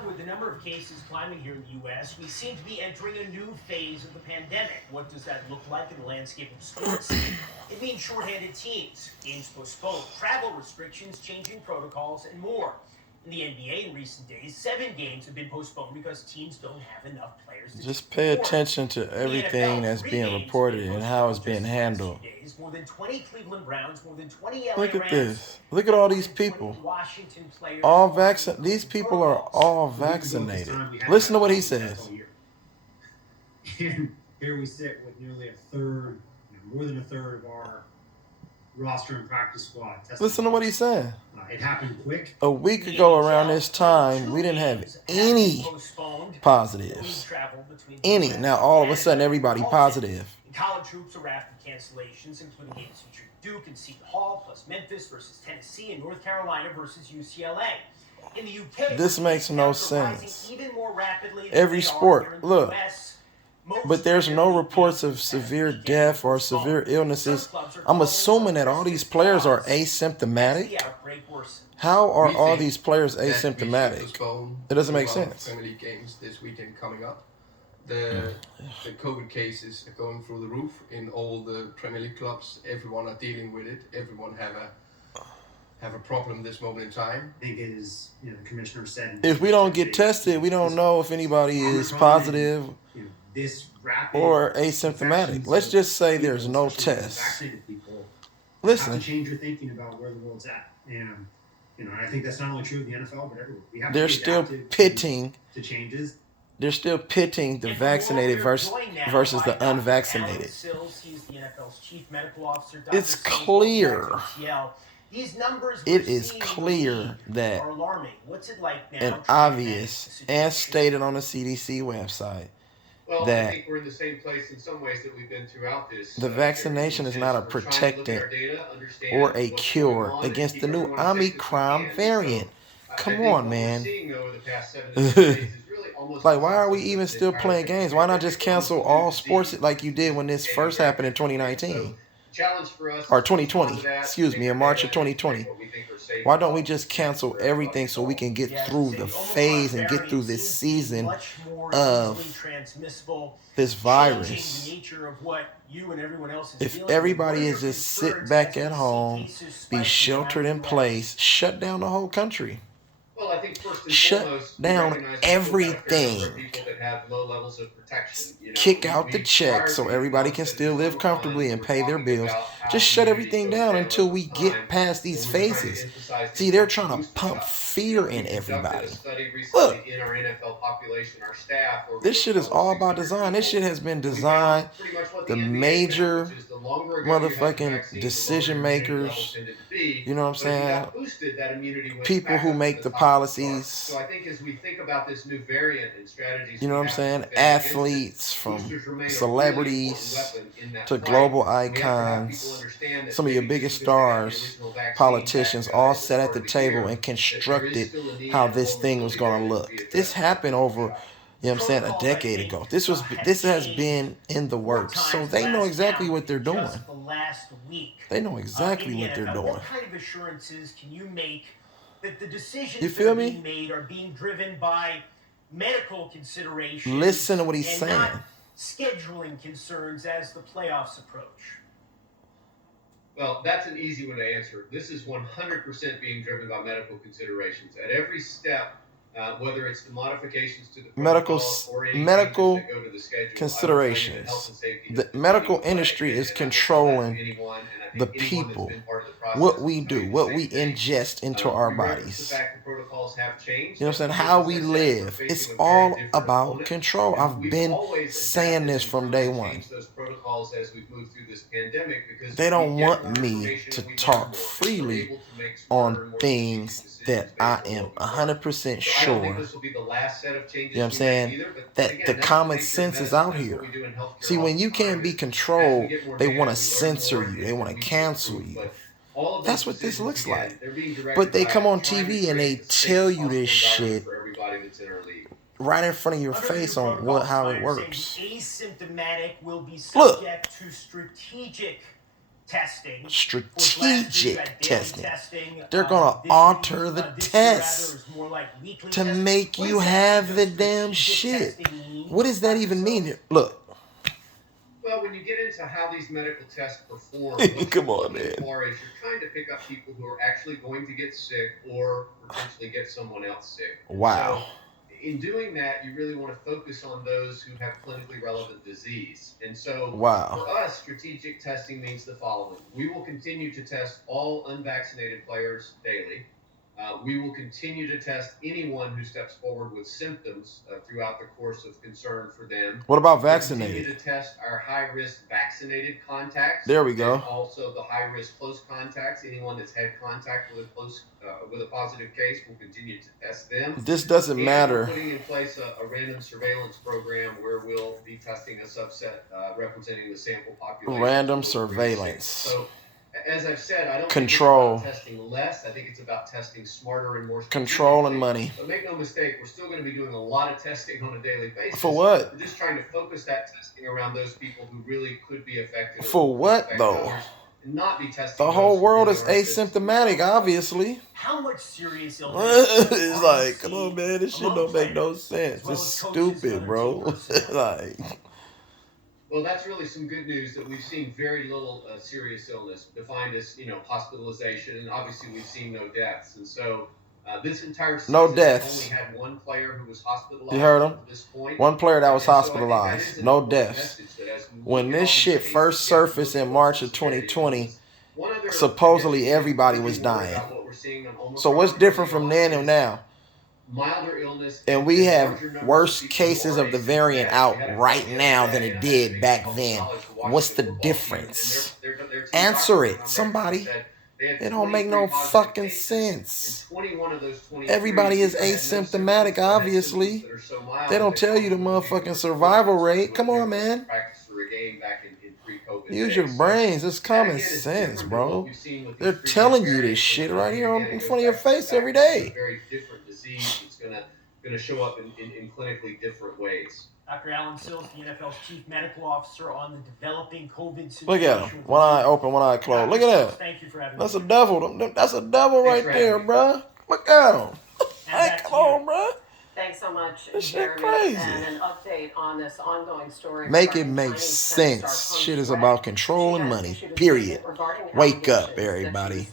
Now, with the number of cases climbing here in the U.S., we seem to be entering a new phase of the pandemic. What does that look like in the landscape of sports? It means shorthanded teams, games postponed, travel restrictions, changing protocols, and more. In the NBA in recent days, 7 games have been postponed because teams don't have enough players to Just perform. pay attention to In the everything NFL, that's 3 being games have been reported and how it's postponed being just in the last handled. few days. More than 20 Cleveland Browns, more than 20 LA Look at Rams, this. Look at and all more these than 20 people. Washington players All following vaccinated. These COVID people are protocols. all A week ago at this vaccinated. time, we hadn't Listen had to a what he positive death all says. year. And here we sit with nearly a third, more than a third of our roster and practice squad testing. Listen to what he's saying. It happened quick. A week ago around this time, we didn't have any positives. Any. Now all of a sudden everybody positive. College hoops are after cancellations, including games featuring Duke and Seton Hall, plus Memphis versus Tennessee and North Carolina versus UCLA. In the UK, this makes no sense. Every sport, look. But there's no reports of severe death or severe illnesses. I'm assuming that all these players are asymptomatic. How are all these players asymptomatic? It doesn't make sense. Family games this weekend coming up. The COVID cases are going through the roof in all the Premier League clubs. Everyone are dealing with it. Everyone have a problem this moment in time. I think it is, the commissioner said. If we don't get tested, we don't know if anybody is positive this rapid or asymptomatic. Let's just say there's no test. Listen. Have to change your thinking about where the world's at. And, I think that's not only true of the NFL, but everywhere. We have they're to still pitting to changes. They're still pitting the vaccinated versus the unvaccinated. It's clear. It is clear that and obvious and stated on the CDC website that I think we're in the same place in some ways that we've been throughout this. The vaccination is not a protectant or a cure against the new Omicron variant. Come on, man. Like, why are we even still playing games? Why not just cancel all sports like you did when this first happened in 2019? Or 2020, excuse me, in March of 2020. Why don't we just cancel everything so we can get through the phase and get through this season of this virus? If everybody is just sit back at home, be sheltered in place, shut down the whole country. Well, I think first and shut foremost, down everything. That have low levels of protection. Kick out the checks so everybody can still live comfortably and pay their bills. Just shut everything down until we get past these phases. See, they're trying to pump fear in everybody. Look, this shit is all about design. This shit has been designed. The major motherfucking decision makers, you know what I'm saying? People who make the policies. So I think as we think about this new variant and strategies, you know what I'm saying? Athletes from celebrities to global icons, some of your biggest stars, politicians, all sat at the table and constructed how this thing was going to look. This happened over, you know what I'm saying, a decade ago. This has been in the works. So they know exactly what they're doing. They know exactly what they're doing. What kind of assurances can you make that the decisions you feel that are me? being made are being driven by medical considerations? Listen to what he's saying. Not scheduling concerns as the playoffs approach. Well, that's an easy one to answer. This is 100% being driven by medical considerations. At every step, whether it's the modifications to the medical schedule, considerations. The medical industry is controlling the people, what we do, what we ingest into our bodies. You know what I'm saying? How we live. It's all about control. I've been saying this from day one. They don't want me to talk freely on things that I am 100% sure, you know what I'm saying, that the common sense is out here. See, when you can't be controlled, they want to censor you. They want to cancel you. That's what this looks like. But they come on TV and they tell you this shit right in front of your face on how it works. Asymptomatic will be Look. subject to strategic testing. Strategic testing. They're gonna alter the test to make you have the damn shit. What does that even mean? Look. Well, when you get into how these medical tests perform, come on, man. As you're trying to pick up people who are actually going to get sick or potentially get someone else sick. Wow. So, in doing that, you really want to focus on those who have clinically relevant disease. And so, for us, strategic testing means the following. We will continue to test all unvaccinated players daily. We will continue to test anyone who steps forward with symptoms throughout the course of concern for them. What about vaccinated? We continue to test our high-risk vaccinated contacts. There we go. And also the high-risk close contacts. Anyone that's had contact with a positive case, we'll continue to test them. This doesn't matter. We're putting in place a random surveillance program where we'll be testing a subset representing the sample population. Random surveillance. So, as I've said, I don't control. think it's about testing less. I think it's about testing smarter and more. Control and money. But make no mistake, we're still going to be doing a lot of testing on a daily basis. For what? We're just trying to focus that testing around those people who really could be affected. For what, though? And not be testing. The whole world is asymptomatic, obviously. How much serious illness? It's like, come on, man, this shit don't make no sense. It's stupid, bro. Like. Well, that's really some good news that we've seen very little serious illness, defined as, hospitalization, and obviously we've seen no deaths. And so this entire season no deaths. only had one player who was hospitalized. You heard him? At this point. One player that was So hospitalized. No deaths. When this shit first surfaced in March of 2020, supposedly everybody was dying. So what's different from then and now? Milder illness, and we have worse cases of the variant out right now than it did back then. What's the difference? Answer it, somebody. It don't make no fucking sense. Everybody is asymptomatic, obviously. They don't tell you the motherfucking survival rate. Come on, man. Use your brains. It's common sense, bro. They're telling you this shit right here in front of your face every day. It's going to show up in clinically different ways. Dr. Alan Sills, the NFL's chief medical officer on the developing COVID situation. Look at him. One eye open, one eye closed. Look at that. Thank you for having That's a devil. That's a devil right there, bro. Look at him. Hey, come on, bro. Thanks so much, This shit Jeremy. crazy. And an update on this ongoing story. Make it make sense. Shit is about control and money. Period. Wake up, everybody.